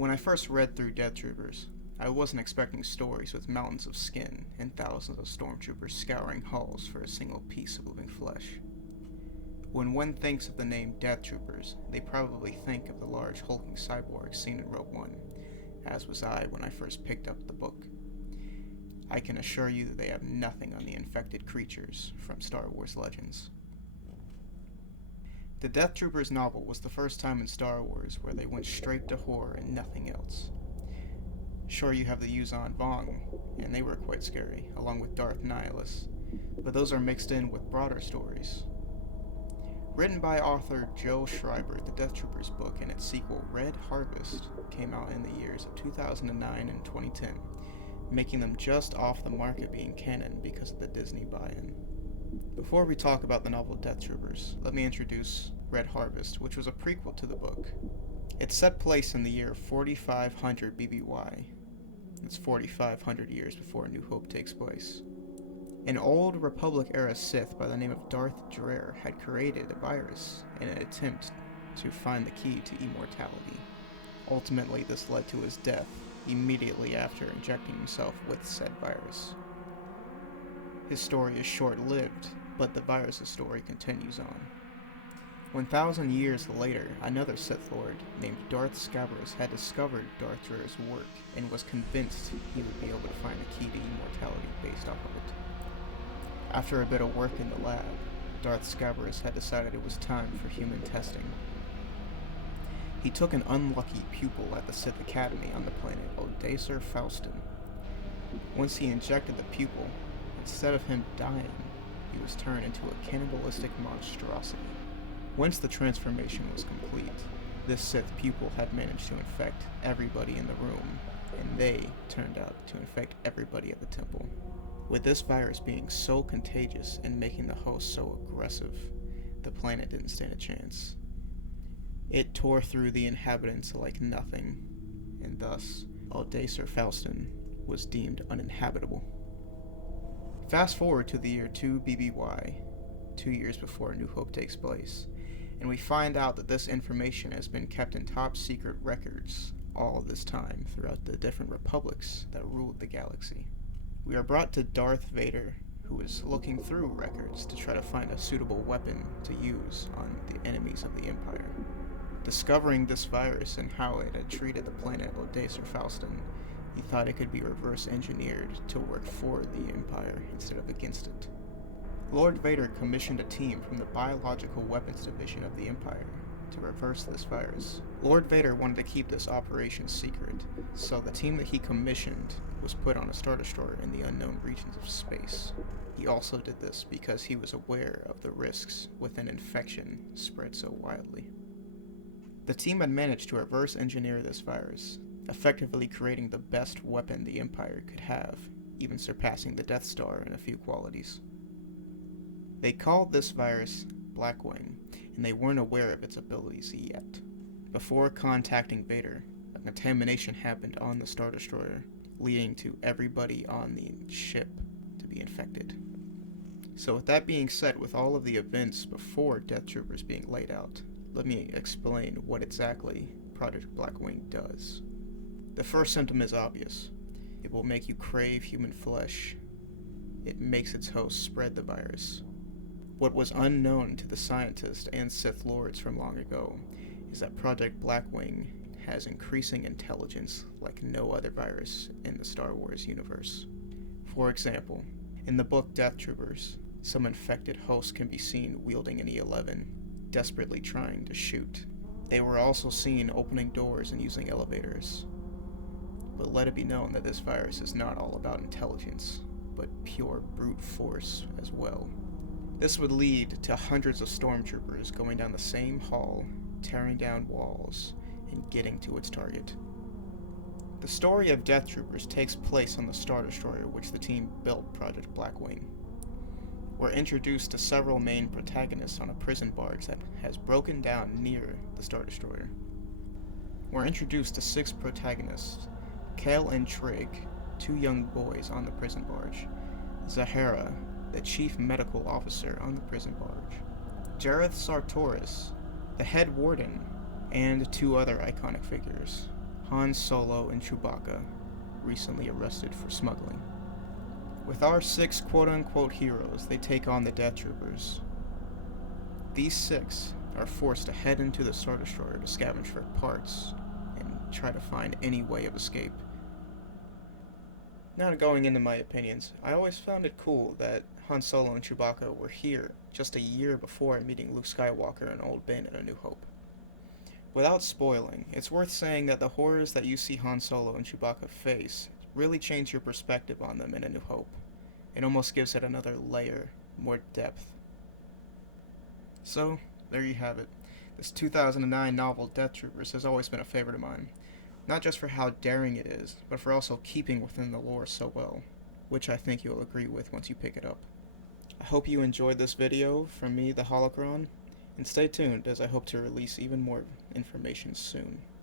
When I first read through Deathtroopers, I wasn't expecting stories with mountains of skin and thousands of stormtroopers scouring halls for a single piece of living flesh. When one thinks of the name Deathtroopers, they probably think of the large hulking cyborgs seen in Rogue One, as was I when I first picked up the book. I can assure you that they have nothing on the infected creatures from Star Wars Legends. The Deathtroopers novel was the first time in Star Wars where they went straight to horror and nothing else. Sure, you have the Yuuzhan Vong, and they were quite scary, along with Darth Nihilus, but those are mixed in with broader stories. Written by author Joe Schreiber, the Deathtroopers book and its sequel, Red Harvest, came out in the years of 2009 and 2010, making them just off the market being canon because of the Disney buy-in. Before we talk about the novel Deathtroopers, let me introduce Red Harvest, which was a prequel to the book. It set place in the year 4500 BBY. It's 4,500 years before New Hope takes place. An old Republic-era Sith by the name of Darth Drer had created a virus in an attempt to find the key to immortality. Ultimately, this led to his death immediately after injecting himself with said virus. His story is short-lived, but the virus's story continues on. 1,000 years later, another Sith Lord named Darth Scabrous had discovered Darth Drer's work and was convinced he would be able to find a key to immortality based off of it. After a bit of work in the lab, Darth Scabrous had decided it was time for human testing. He took an unlucky pupil at the Sith Academy on the planet Odacer Faustin. Once he injected the pupil, instead of him dying, he was turned into a cannibalistic monstrosity. Once the transformation was complete, this Sith pupil had managed to infect everybody in the room, and they turned out to infect everybody at the temple. With this virus being so contagious and making the host so aggressive, the planet didn't stand a chance. It tore through the inhabitants like nothing, and thus, Odacer Faustin was deemed uninhabitable. Fast forward to the year 2 BBY, 2 years before New Hope takes place, and we find out that this information has been kept in top secret records all this time throughout the different republics that ruled the galaxy. We are brought to Darth Vader, who is looking through records to try to find a suitable weapon to use on the enemies of the Empire. Discovering this virus and how it had treated the planet Odacer Faustin, he thought it could be reverse engineered to work for the Empire instead of against it. Lord Vader commissioned a team from the Biological Weapons Division of the Empire to reverse this virus. Lord Vader wanted to keep this operation secret, so the team that he commissioned was put on a Star Destroyer in the unknown regions of space. He also did this because he was aware of the risks with an infection spread so widely. The team had managed to reverse engineer this virus, effectively creating the best weapon the Empire could have, even surpassing the Death Star in a few qualities. They called this virus Blackwing, and they weren't aware of its abilities yet. Before contacting Vader, a contamination happened on the Star Destroyer, leading to everybody on the ship to be infected. So with that being said, with all of the events before Deathtroopers being laid out, let me explain what exactly Project Blackwing does. The first symptom is obvious. It will make you crave human flesh. It makes its host spread the virus. What was unknown to the scientists and Sith Lords from long ago is that Project Blackwing has increasing intelligence like no other virus in the Star Wars universe. For example, in the book Deathtroopers, some infected hosts can be seen wielding an E-11, desperately trying to shoot. They were also seen opening doors and using elevators. But let it be known that this virus is not all about intelligence, but pure brute force as well. This would lead to hundreds of stormtroopers going down the same hall, tearing down walls, and getting to its target. The story of Deathtroopers takes place on the Star Destroyer which the team built Project Blackwing. We're introduced to several main protagonists on a prison barge that has broken down near the Star Destroyer. We're introduced to 6 protagonists: Kale and Trig, 2 young boys on the prison barge; Zahara, the chief medical officer on the prison barge; Jareth Sartoris, the head warden, and 2 other iconic figures, Han Solo and Chewbacca, recently arrested for smuggling. With our 6 quote-unquote heroes, they take on the Deathtroopers. These 6 are forced to head into the Star Destroyer to scavenge for parts and try to find any way of escape. Now going into my opinions, I always found it cool that Han Solo and Chewbacca were here just a year before meeting Luke Skywalker and Old Ben in A New Hope. Without spoiling, it's worth saying that the horrors that you see Han Solo and Chewbacca face really change your perspective on them in A New Hope. It almost gives it another layer, more depth. So, there you have it. This 2009 novel Deathtroopers has always been a favorite of mine. Not just for how daring it is, but for also keeping within the lore so well, which I think you'll agree with once you pick it up. I hope you enjoyed this video from me, the Holocron, and stay tuned as I hope to release even more information soon.